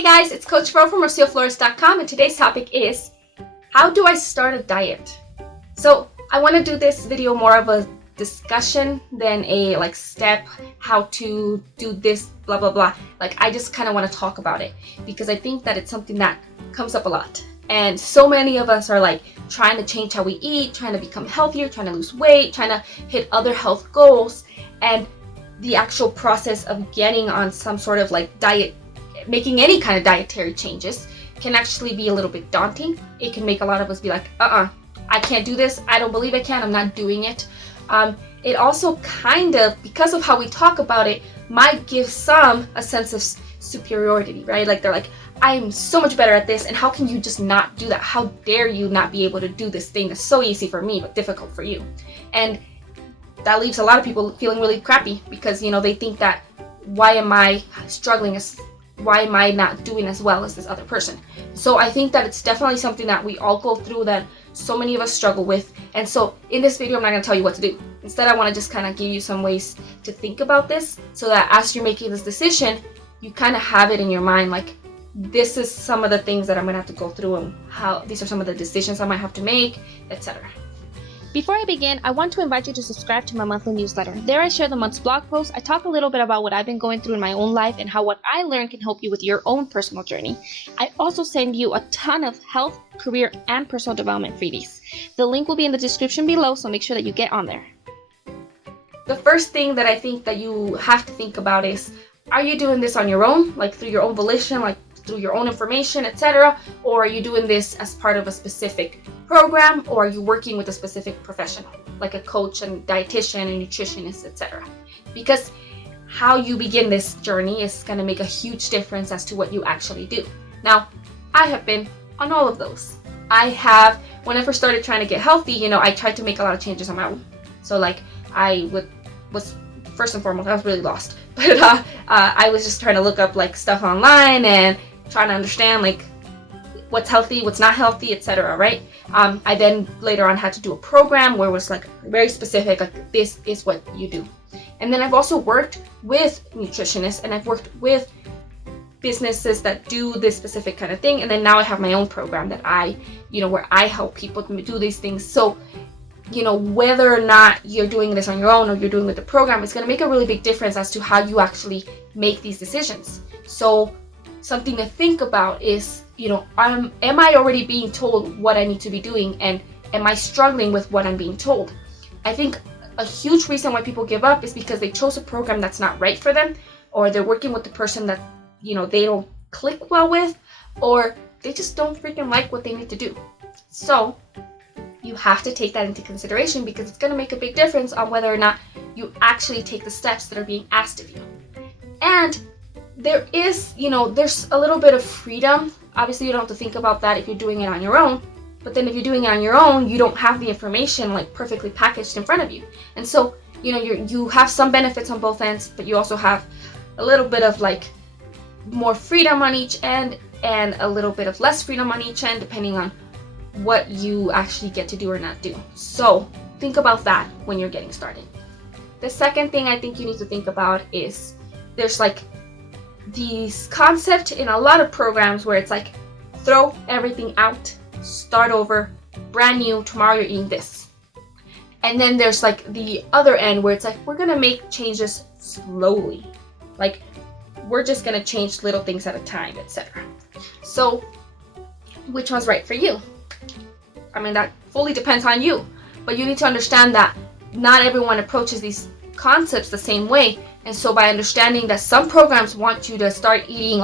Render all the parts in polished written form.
Hey guys, it's Coach Fro from RocioFlores.com, and today's topic is, how do I start a diet? So I want to do this video more of a discussion than a step, how to do this, blah blah blah. I just kind of want to talk about it because I think that it's something that comes up a lot. And so many of us are trying to change how we eat, trying to become healthier, trying to lose weight, trying to hit other health goals, and the actual process of getting on some sort of diet, making any kind of dietary changes, can actually be a little bit daunting. It can make a lot of us be like, I can't do this, I don't believe I can, I'm not doing it. It also kind of, because of how we talk about it, might give some a sense of superiority, right? They're like, I am so much better at this, and how can you just not do that? How dare you not be able to do this thing that's so easy for me but difficult for you? And that leaves a lot of people feeling really crappy because they think that, why am I struggling, why am I not doing as well as this other person? So I think that it's definitely something that we all go through, that so many of us struggle with. And so in this video, I'm not going to tell you what to do. Instead, I want to just kind of give you some ways to think about this, so that as you're making this decision, you kind of have it in your mind, this is some of the things that I'm going to have to go through, and how these are some of the decisions I might have to make, etc. Before I begin, I want to invite you to subscribe to my monthly newsletter. There I share the month's blog posts. I talk a little bit about what I've been going through in my own life and how what I learned can help you with your own personal journey. I also send you a ton of health, career, and personal development freebies. The link will be in the description below, so make sure that you get on there. The first thing that I think that you have to think about is, are you doing this on your own, through your own volition, through your own information, etc., or are you doing this as part of a specific program, or are you working with a specific professional, like a coach and dietitian and nutritionist, etc.? Because how you begin this journey is going to make a huge difference as to what you actually do. Now, I have been on all of those. When I first started trying to get healthy, I tried to make a lot of changes on my own. So was first and foremost, I was really lost, but I was just trying to look up stuff online and trying to understand what's healthy, what's not healthy, etc. Right? I then later on had to do a program where it was very specific, this is what you do. And then I've also worked with nutritionists, and I've worked with businesses that do this specific kind of thing. And then now I have my own program that where I help people do these things. So whether or not you're doing this on your own or you're doing with the program, it's going to make a really big difference as to how you actually make these decisions. So something to think about is, am I already being told what I need to be doing, and am I struggling with what I'm being told? I think a huge reason why people give up is because they chose a program that's not right for them, or they're working with the person that, they don't click well with, or they just don't freaking like what they need to do. So you have to take that into consideration, because it's going to make a big difference on whether or not you actually take the steps that are being asked of you. And there is, there's a little bit of freedom. Obviously, you don't have to think about that if you're doing it on your own. But then if you're doing it on your own, you don't have the information perfectly packaged in front of you. And so, you have some benefits on both ends, but you also have a little bit of more freedom on each end and a little bit of less freedom on each end, depending on what you actually get to do or not do. So think about that when you're getting started. The second thing I think you need to think about is, there's these concept in a lot of programs where it's throw everything out, start over, brand new, tomorrow you're eating this. And then there's the other end where it's we're gonna make changes slowly, we're just gonna change little things at a time, etc. So which one's right for you? That fully depends on you, but you need to understand that not everyone approaches these concepts the same way. And so by understanding that some programs want you to start eating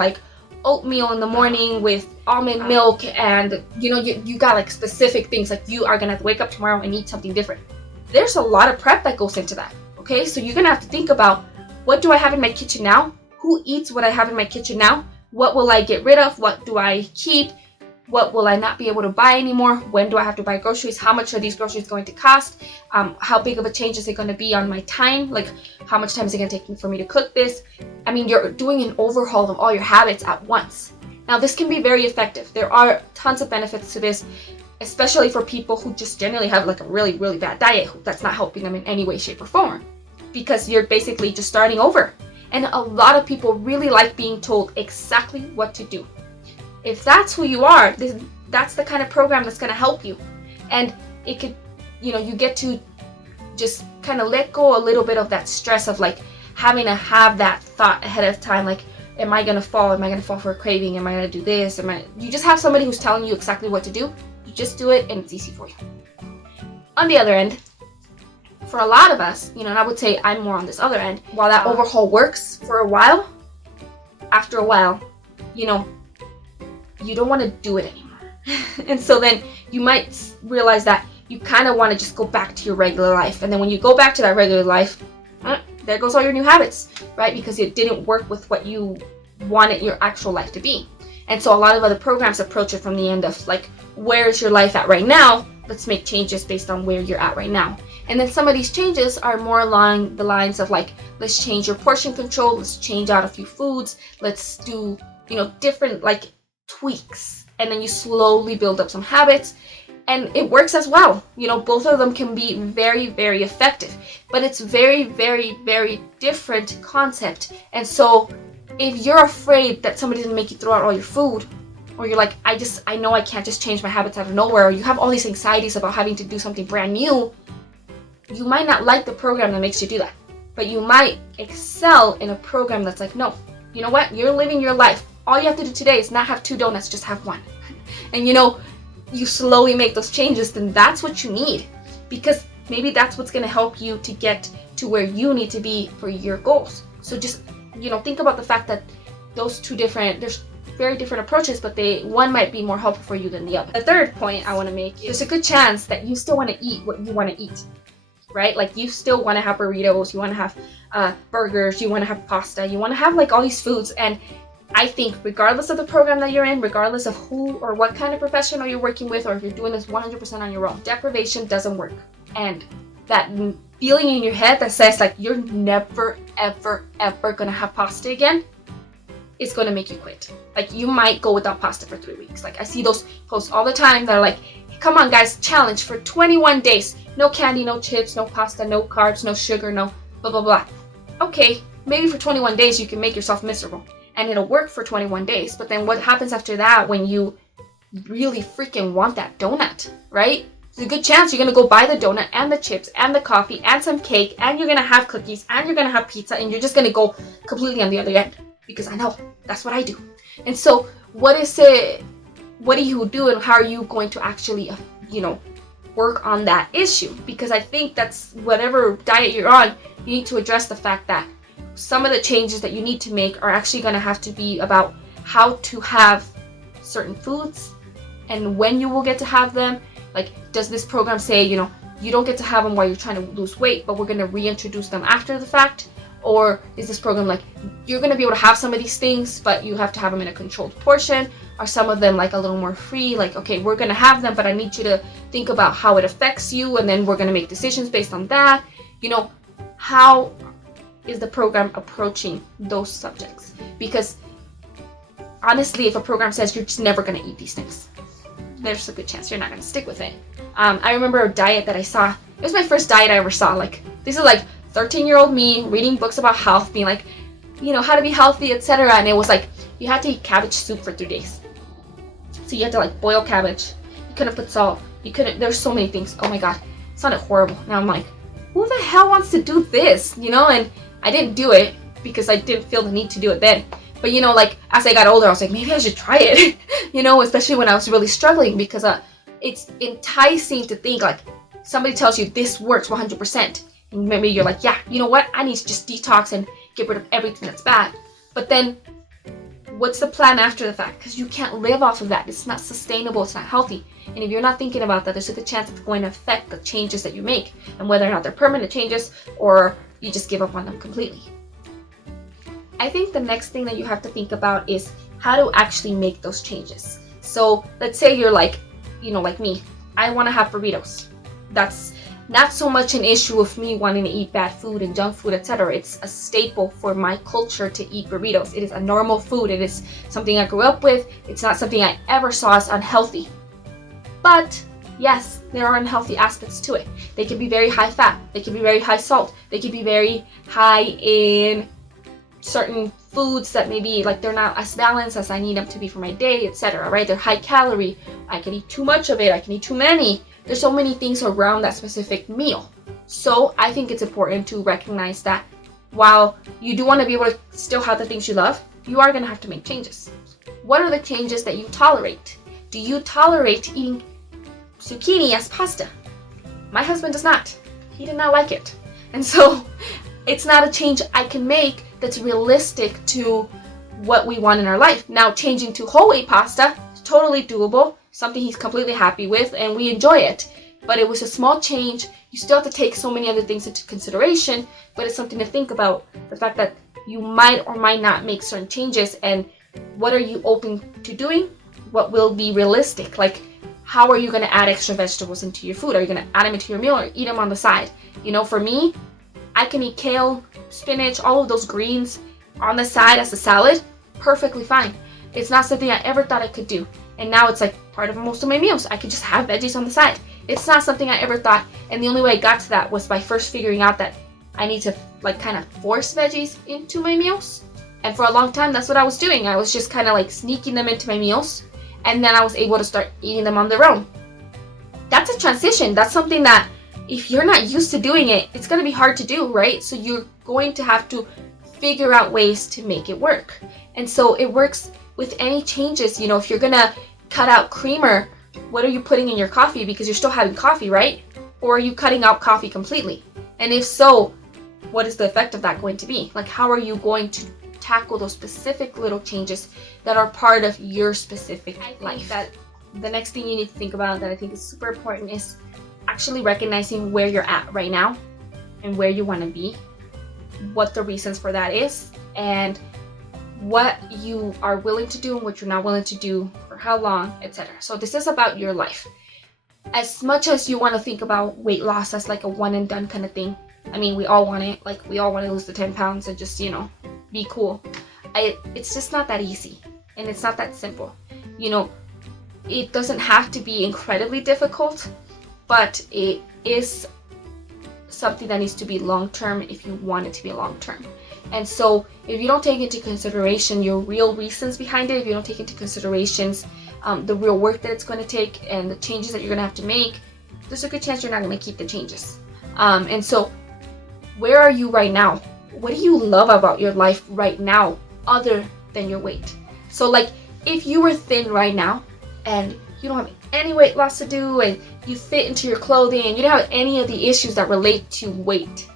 oatmeal in the morning with almond milk, and you got specific things, you are gonna have to wake up tomorrow and eat something different. There's a lot of prep that goes into that. Okay, so you're gonna have to think about, what do I have in my kitchen now? Who eats what I have in my kitchen now? What will I get rid of? What do I keep? What will I not be able to buy anymore? When do I have to buy groceries? How much are these groceries going to cost? How big of a change is it going to be on my time? How much time is it going to take for me to cook this? You're doing an overhaul of all your habits at once. Now, this can be very effective. There are tons of benefits to this, especially for people who just generally have a really, really bad diet that's not helping them in any way, shape, or form, because you're basically just starting over. And a lot of people really like being told exactly what to do. If that's who you are, that's the kind of program that's going to help you. And it could, you get to just kind of let go a little bit of that stress of like having to have that thought ahead of time, like, am I going to fall? Am I going to fall for a craving? Am I going to do this? You just have somebody who's telling you exactly what to do. You just do it and it's easy for you. On the other end, for a lot of us, and I would say I'm more on this other end, while that overhaul works for a while, after a while, you don't want to do it anymore. And so then you might realize that you kind of want to just go back to your regular life. And then when you go back to that regular life, there goes all your new habits, right? Because it didn't work with what you wanted your actual life to be. And so a lot of other programs approach it from the end of like, where's your life at right now? Let's make changes based on where you're at right now. And then some of these changes are more along the lines of like, let's change your portion control, let's change out a few foods, let's do, different like tweaks. And then you slowly build up some habits. And it works as well. Both of them can be very, very effective. But it's very, very, very different concept. And so if you're afraid that somebody's gonna make you throw out all your food, or you're like, I know I can't just change my habits out of nowhere, or you have all these anxieties about having to do something brand new, you might not like the program that makes you do that. But you might excel in a program that's like, no, you know what? You're living your life. All you have to do today is not have 2 donuts, just have 1. And you slowly make those changes, then that's what you need. Because maybe that's what's going to help you to get to where you need to be for your goals. So just, think about the fact that those there's very different approaches, but one might be more helpful for you than the other. The third point I want to make is there's a good chance that you still want to eat what you want to eat, right? Like you still want to have burritos, you want to have burgers, you want to have pasta, you want to have like all these foods. And I think regardless of the program that you're in, regardless of who or what kind of professional you're working with, or if you're doing this 100% on your own, deprivation doesn't work. And that feeling in your head that says like you're never, ever, ever gonna have pasta again, is gonna make you quit. Like you might go without pasta for 3 weeks. Like I see those posts all the time that are like, come on guys, challenge for 21 days. No candy, no chips, no pasta, no carbs, no sugar, no blah, blah, blah. Okay, maybe for 21 days you can make yourself miserable. And it'll work for 21 days. But then what happens after that when you really freaking want that donut, right? There's a good chance you're going to go buy the donut and the chips and the coffee and some cake, and you're going to have cookies and you're going to have pizza, and you're just going to go completely on the other end. Because I know, that's what I do. And so what do you do, and how are you going to actually, work on that issue? Because I think that's whatever diet you're on, you need to address the fact that some of the changes that you need to make are actually going to have to be about how to have certain foods and when you will get to have them. Like, does this program say, you don't get to have them while you're trying to lose weight, but we're going to reintroduce them after the fact? Or is this program like, you're going to be able to have some of these things, but you have to have them in a controlled portion? Are some of them like a little more free? Like, okay, we're going to have them, but I need you to think about how it affects you, and then we're going to make decisions based on that. How is the program approaching those subjects? Because honestly, if a program says you're just never going to eat these things, there's a good chance you're not going to stick with it. I remember a diet that I saw. It was my first diet I ever saw. Like, this is like 13-year-old me reading books about health, being like, how to be healthy, etc. And it was like, you had to eat cabbage soup for 3 days. So you had to like boil cabbage. You couldn't put salt. There's so many things. Oh my God, it sounded horrible. Now I'm like, who the hell wants to do this? And I didn't do it because I didn't feel the need to do it then. But like as I got older, I was like, maybe I should try it. Especially when I was really struggling, because it's enticing to think like somebody tells you this works 100%. And maybe you're like, yeah, you know what? I need to just detox and get rid of everything that's bad. But then what's the plan after the fact? Because you can't live off of that. It's not sustainable. It's not healthy. And if you're not thinking about that, there's a good chance it's going to affect the changes that you make, and whether or not they're permanent changes or you just give up on them completely. I think the next thing that you have to think about is how to actually make those changes. So let's say you're like, like me, I want to have burritos. That's not so much an issue of me wanting to eat bad food and junk food, etc. It's a staple for my culture to eat burritos. It is a normal food. It is something I grew up with. It's not something I ever saw as unhealthy. But yes, there are unhealthy aspects to it. They can be very high fat. They can be very high salt. They can be very high in certain foods that maybe like they're not as balanced as I need them to be for my day, etc. Right? They're high calorie. I can eat too much of it. I can eat too many. There's so many things around that specific meal. So I think it's important to recognize that while you do want to be able to still have the things you love, you are going to have to make changes. What are the changes that you tolerate? Do you tolerate eating zucchini as pasta? My husband does not. He did not like it. And so it's not a change I can make that's realistic to what we want in our life. Now, changing to whole wheat pasta, totally doable, something he's completely happy with, and we enjoy it. But it was a small change. You still have to take so many other things into consideration, but it's something to think about. The fact that you might or might not make certain changes, and what are you open to doing? What will be realistic? Like, how are you going to add extra vegetables into your food? Are you going to add them into your meal or eat them on the side? You know, for me, I can eat kale, spinach, all of those greens on the side as a salad, perfectly fine. It's not something I ever thought I could do. And now it's like part of most of my meals. I could just have veggies on the side. It's not something I ever thought. And the only way I got to that was by first figuring out that I need to like kind of force veggies into my meals. And for a long time, that's what I was doing. I was just kind of like sneaking them into my meals. And then I was able to start eating them on their own. That's a transition. That's something that if you're not used to doing it, it's going to be hard to do, right? So you're going to have to figure out ways to make it work. And so it works with any changes. You know, if you're going to cut out creamer, what are you putting in your coffee? Because you're still having coffee, right? Or are you cutting out coffee completely? And if so, what is the effect of that going to be? Like, how are you going to tackle those specific little changes that are part of your specific life? That the next thing you need to think about that I think is super important is actually recognizing where you're at right now and where you want to be, what the reasons for that is, and what you are willing to do and what you're not willing to do, for how long, etc. So this is about your life. As much as you want to think about weight loss as like a one and done kind of thing, I mean, we all want it. Like, we all want to lose the 10 pounds and just, you know, be cool. It's just not that easy, and it's not that simple. You know, it doesn't have to be incredibly difficult, but it is something that needs to be long-term if you want it to be long-term. And so if you don't take into consideration your real reasons behind it, if you don't take into considerations the real work that it's going to take and the changes that you're going to have to make, there's a good chance you're not going to keep the changes. And so where are you right now? What do you love about your life right now other than your weight? So like, if you were thin right now and you don't have any weight loss to do and you fit into your clothing and you don't have any of the issues that relate to weight,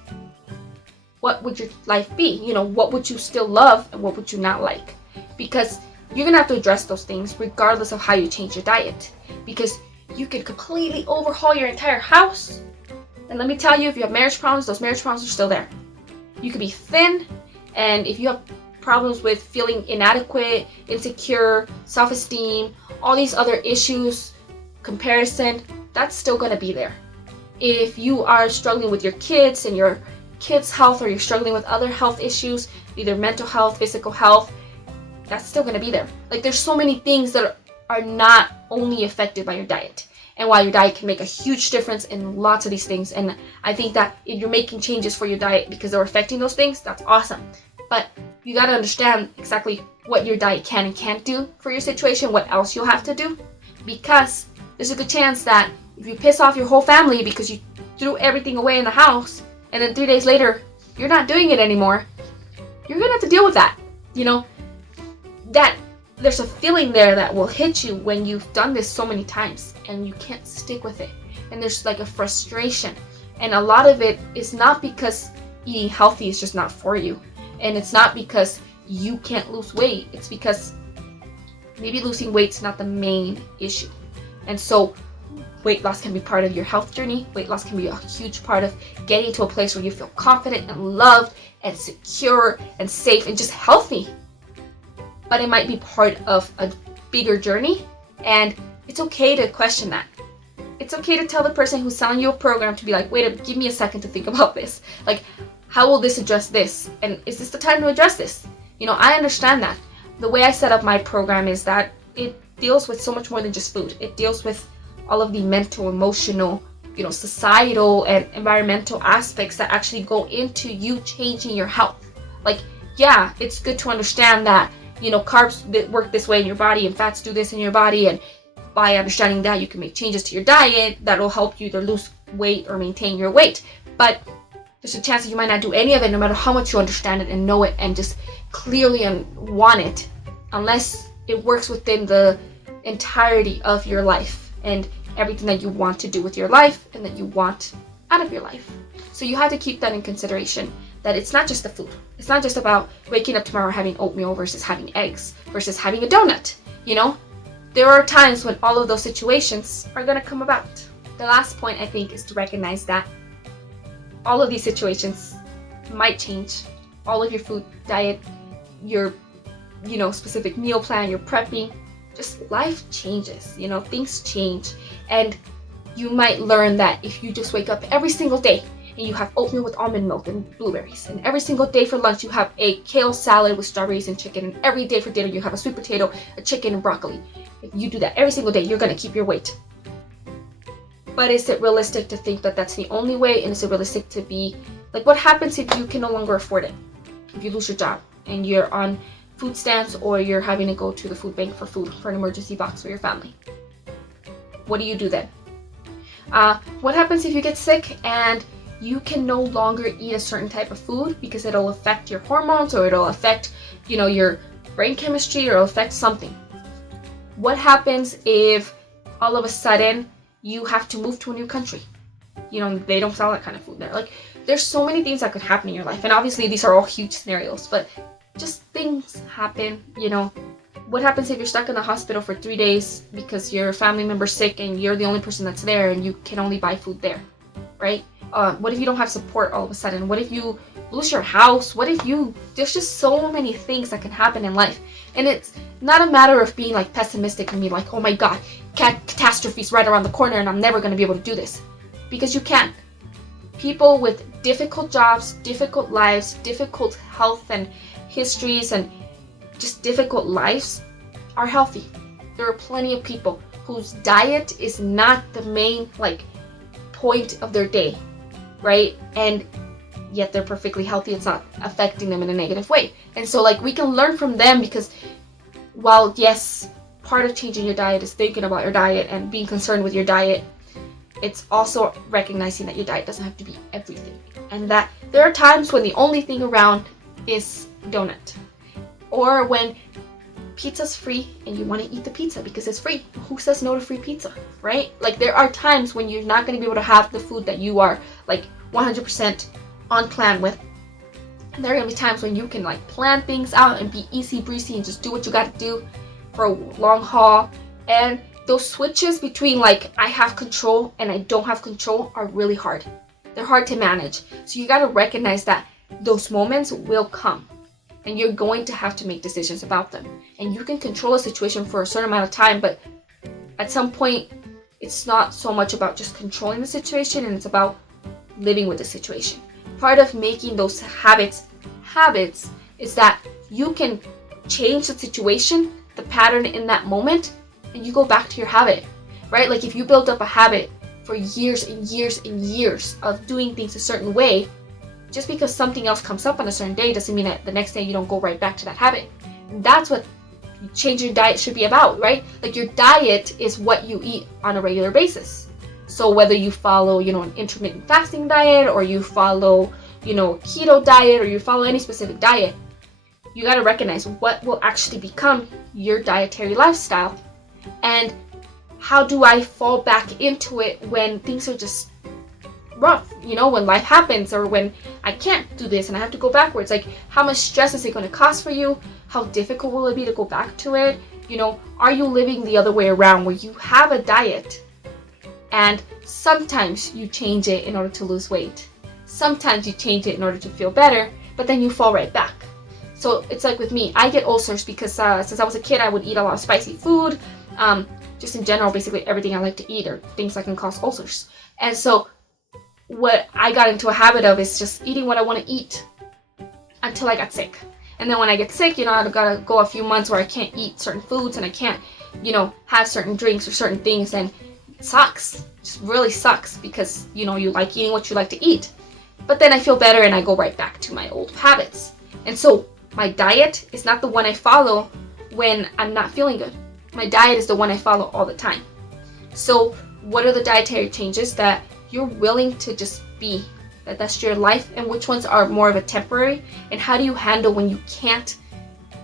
what would your life be? You know, what would you still love and what would you not like? Because you're gonna have to address those things regardless of how you change your diet, because you could completely overhaul your entire house, and let me tell you, if you have marriage problems, those marriage problems are still there. You could be thin, and if you have problems with feeling inadequate, insecure, self-esteem, all these other issues, comparison, that's still going to be there. If you are struggling with your kids and your kids' health, or you're struggling with other health issues, either mental health, physical health, that's still going to be there. Like, there's so many things that are not only affected by your diet. And while your diet can make a huge difference in lots of these things, and I think that if you're making changes for your diet because they're affecting those things, that's awesome. But you got to understand exactly what your diet can and can't do for your situation, what else you'll have to do, because there's a good chance that if you piss off your whole family because you threw everything away in the house, and then 3 days later you're not doing it anymore, you're gonna have to deal with that. You know, that there's a feeling there that will hit you when you've done this so many times and you can't stick with it, and there's like a frustration, and a lot of it is not because eating healthy is just not for you, and it's not because you can't lose weight, it's because maybe losing weight's not the main issue. And so weight loss can be part of your health journey. Weight loss can be a huge part of getting to a place where you feel confident and loved and secure and safe and just healthy. But it might be part of a bigger journey, and it's okay to question that. It's okay to tell the person who's selling you a program to be like, wait, give me a second to think about this. Like, how will this address this? And is this the time to address this? You know, I understand that. The way I set up my program is that it deals with so much more than just food. It deals with all of the mental, emotional, you know, societal and environmental aspects that actually go into you changing your health. Like, yeah, it's good to understand that, carbs work this way in your body and fats do this in your body, and by understanding that, you can make changes to your diet that'll help you either lose weight or maintain your weight. But there's a chance that you might not do any of it, no matter how much you understand it and know it and just clearly want it, unless it works within the entirety of your life and everything that you want to do with your life and that you want out of your life. So you have to keep that in consideration, that it's not just the food. It's not just about waking up tomorrow having oatmeal versus having eggs versus having a donut. There are times when all of those situations are going to come about. The last point, I think, is to recognize that all of these situations might change. All of your food, diet, your, specific meal plan, your prepping, just life changes, things change. And you might learn that if you just wake up every single day and you have oatmeal with almond milk and blueberries, and every single day for lunch you have a kale salad with strawberries and chicken, and every day for dinner you have a sweet potato, a chicken, and broccoli. If you do that every single day, you're going to keep your weight. But is it realistic to think that that's the only way? And is it realistic to be, what happens if you can no longer afford it? If you lose your job and you're on food stamps, or you're having to go to the food bank for food, for an emergency box for your family? What do you do then? What happens if you get sick and you can no longer eat a certain type of food because it'll affect your hormones, or it'll affect, your brain chemistry, or it'll affect something? What happens if all of a sudden you have to move to a new country? They don't sell that kind of food there. There's so many things that could happen in your life. And obviously these are all huge scenarios, but just things happen, What happens if you're stuck in the hospital for 3 days because your family member's sick and you're the only person that's there and you can only buy food there, right? What if you don't have support all of a sudden? What if you lose your house? There's just so many things that can happen in life. And it's not a matter of being pessimistic and being oh my God, catastrophe's right around the corner and I'm never going to be able to do this. Because you can't. People with difficult jobs, difficult lives, difficult health and histories, and just difficult lives are healthy. There are plenty of people whose diet is not the main point of their day, right? And yet they're perfectly healthy. It's not affecting them in a negative way. And so we can learn from them, because while yes, part of changing your diet is thinking about your diet and being concerned with your diet, it's also recognizing that your diet doesn't have to be everything, and that there are times when the only thing around is donut, or when pizza's free and you want to eat the pizza because it's free. Who says no to free pizza, right? There are times when you're not going to be able to have the food that you are 100% on plan with. And there are going to be times when you can plan things out and be easy breezy and just do what you got to do for a long haul. And those switches between I have control and I don't have control are really hard. They're hard to manage. So you got to recognize that those moments will come and you're going to have to make decisions about them. And you can control a situation for a certain amount of time, but at some point it's not so much about just controlling the situation, and it's about living with the situation. Part of making those habits is that you can change the situation, the pattern in that moment, and you go back to your habit, right? If you build up a habit for years and years and years of doing things a certain way, just because something else comes up on a certain day doesn't mean that the next day you don't go right back to that habit. And that's what changing your diet should be about, right? Your diet is what you eat on a regular basis. So whether you follow, an intermittent fasting diet, or you follow, keto diet, or you follow any specific diet, you got to recognize what will actually become your dietary lifestyle. And how do I fall back into it when things are just rough, when life happens, or when I can't do this and I have to go backwards? How much stress is it going to cost for you? How difficult will it be to go back to it? Are you living the other way around, where you have a diet and sometimes you change it in order to lose weight, sometimes you change it in order to feel better, but then you fall right back? So it's with me, I get ulcers because since I was a kid I would eat a lot of spicy food. Just in general, basically everything I like to eat are things that can cause ulcers. And so what I got into a habit of is just eating what I want to eat until I got sick. And then when I get sick, I've got to go a few months where I can't eat certain foods and I can't, have certain drinks or certain things, and it sucks. It just really sucks, because, you like eating what you like to eat. But then I feel better and I go right back to my old habits. And so my diet is not the one I follow when I'm not feeling good. My diet is the one I follow all the time. So what are the dietary changes that you're willing to just be, that's your life, and which ones are more of a temporary, and how do you handle when you can't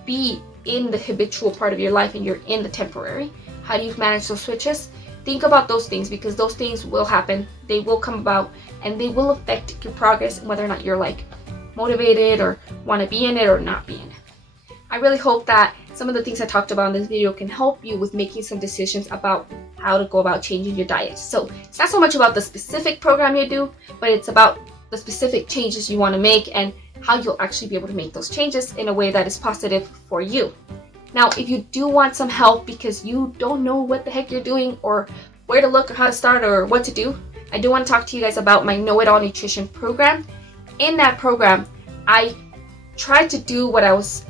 be in the habitual part of your life and you're in the temporary? How do you manage those switches? Think about those things, because those things will happen, they will come about, and they will affect your progress and whether or not you're like motivated or want to be in it or not be in it. I really hope that some of the things I talked about in this video can help you with making some decisions about how to go about changing your diet. So it's not so much about the specific program you do, but it's about the specific changes you want to make and how you'll actually be able to make those changes in a way that is positive for you. Now, if you do want some help because you don't know what the heck you're doing or where to look or how to start or what to do, I do want to talk to you guys about my Know It All Nutrition program. In that program, I tried to do what I was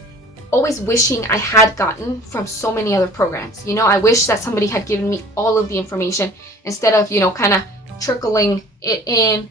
always wishing I had gotten from so many other programs. You know, I wish that somebody had given me all of the information instead of, you know, kind of trickling it in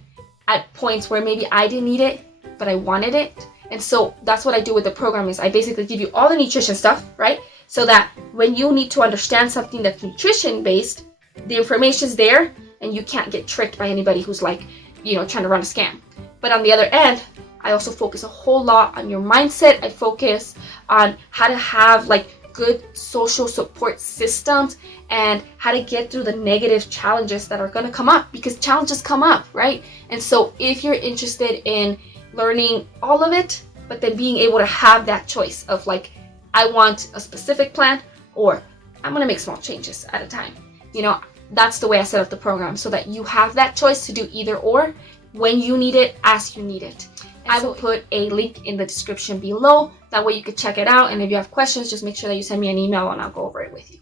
at points where maybe I didn't need it, but I wanted it. And so that's what I do with the program, is I basically give you all the nutrition stuff, right? So that when you need to understand something that's nutrition based, the information's there and you can't get tricked by anybody who's like, you know, trying to run a scam. But on the other end, I also focus a whole lot on your mindset. I focus on how to have like good social support systems and how to get through the negative challenges that are going to come up, because challenges come up, right? And so if you're interested in learning all of it, but then being able to have that choice of like, I want a specific plan or I'm going to make small changes at a time. You know, that's the way I set up the program, so that you have that choice to do either or when you need it, as you need it. I will put a link in the description below. That way you can check it out. And if you have questions, just make sure that you send me an email and I'll go over it with you.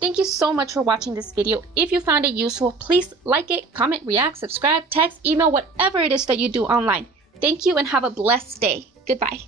Thank you so much for watching this video. If you found it useful, please like it, comment, react, subscribe, text, email, whatever it is that you do online. Thank you and have a blessed day. Goodbye.